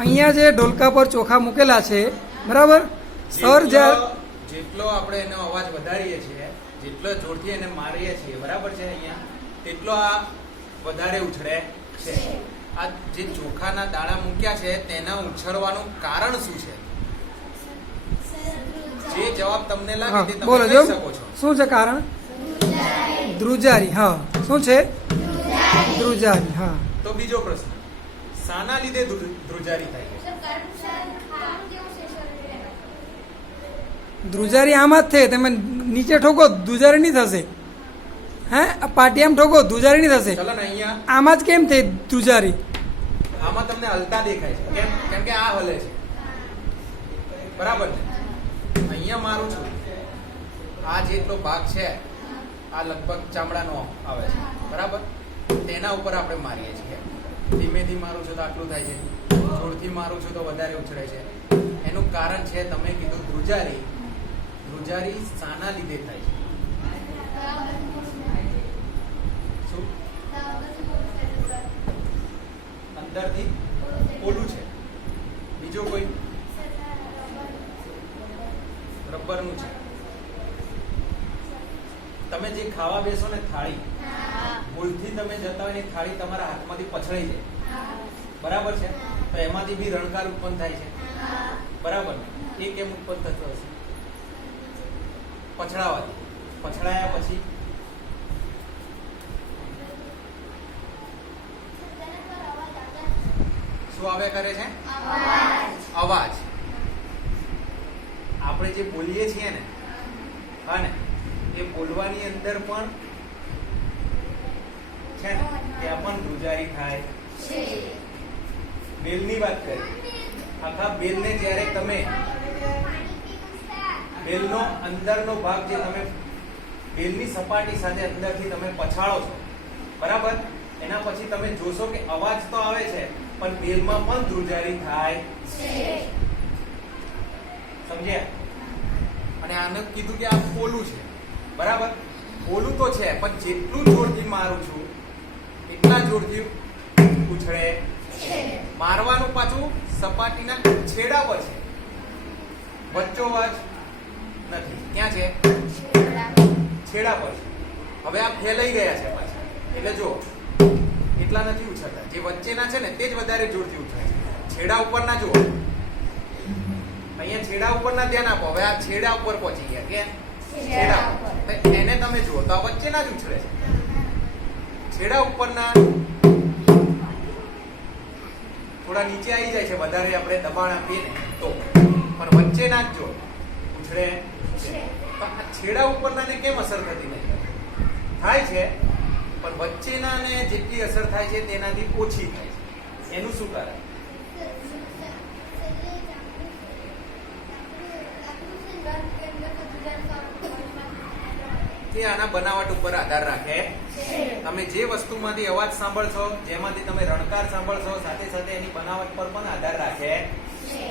અહીંયા જે ઢોલકા પર ચોખા મૂકેલા છે બરાબર સર જેટલો આપણે એનો અવાજ વધારીએ છીએ, જેટલો જોરથી એને મારીએ છીએ બરાબર છે અહીંયા, તેટલો આ વધારે ઉછળે છે. આ જે ચોખાના દાણા મૂક્યા છે તેના ઉછળવાનું કારણ શું છે? જે જવાબ તમને લાગે તે તમે બોલો કહી જો શકો છો. શું છે કારણ? ધ્રુજારી. હા શું છે? ધ્રુજારી. હા તો બીજો પ્રશ્ન, શાના લીધે ધ્રુજારી થાય છે? ધ્રુજારી આમાં જ છે. તમે નીચે ઠોકો ધ્રુજારી નહીં થશે. હે પાટિયામાં ઠોકો ધ્રુજારી નહીં થશે. ચલો ને અહીંયા આમાં જ કેમ થઈ ધ્રુજારી? આમાં તમને હલતા દેખાય છે. કેમ? કેમ કે આ હલે છે બરાબર છે. અહીંયા મારું છું, આ જેટલો ભાગ છે આ લગભગ ચામડાનો આવે છે બરાબર, તેના ઉપર આપણે મારીએ છીએ. ધીમેથી મારું છું તો આટલું થાય છે, જોરથી મારું છું તો વધારે ઉછળે છે. એનું કારણ છે તમે કીધું ધ્રુજારી. ધ્રુજારી શાના લીધે થાય છે? શું? અંદરથી ઓલું છે. બીજો કોઈ? રબરનું છે. તમે જે ખાવા બેસો ને થાળી, ભૂલથી તમે જતા હોય ને થાળી તમારા હાથમાંથી પછડાઈ જાય બરાબર છે, તો એમાંથી બી રણકાર ઉત્પન્ન થાય છે બરાબર ને? એ કેમ ઉત્પન્ન થતો હશે? પછડાવાથી. પછડાયા પછી શું આવે કરે છે? અવાજ. આપણે જે બોલીએ છીએ ને, હા ને, એ બોલવાની અંદર પણ છે ને, ત્યાં પણ ધ્રુજારી થાય છે. બેલની વાત કરીએ, આખા બેલને જ્યારે તમે બેલનો અંદરનો ભાગ જે તમે બેલની સપાટી સાથે અંદરથી તમે પછાડો છો બરાબર, એના પછી તમે જોશો કે અવાજ તો આવે છે પણ બેલમાં પણ ધ્રુજારી થાય છે. સમજ્યા? અને આને કીધું કે આ પોલું છે બરાબર. પોલું તો છે પણ જેટલું જોરથી મારું છું એટલા જોરથી ઉછળે છે. મારવાનું પાછું સપાટીના છેડા પર છે, વચ્ચોવચ નથી. ક્યાં છે? છેડા પર છે. હવે આ ફેલાઈ ગયા છે પાછા, એટલે જો એટલા નથી ઉછળતા. જે વચ્ચેના છે ને તે જ વધારે જોરથી ઉછળે છે. છેડા ઉપરના જુઓ, અહીંયા છેડા ઉપરના ધ્યાન આપો. હવે આ છેડા ઉપર પહોંચી ગયા. કે છેડા એને તમે જુઓ તો આ વચ્ચેના જ ઉછળે છે. છેડા ઉપરના થોડા નીચે આવી જાય છે, વધારે આપણે દબાણ આપીએ ને તો, પણ વચ્ચેના જ જો ઉછળે છે. તો આ છેડા ઉપરનાને કેમ અસર થતી નથી? થાય છે પણ વચ્ચેનાને જેટલી અસર થાય છે તેનાથી ઓછી થાય છે. એનું શું કારણ? તે આના બનાવટ ઉપર આધાર રાખે છે. તમે જે વસ્તુમાંથી અવાજ સાંભળશો, જેમાંથી તમે રણકાર સાંભળશો, સાથે સાથે એની બનાવટ પર પણ આધાર રાખે છે.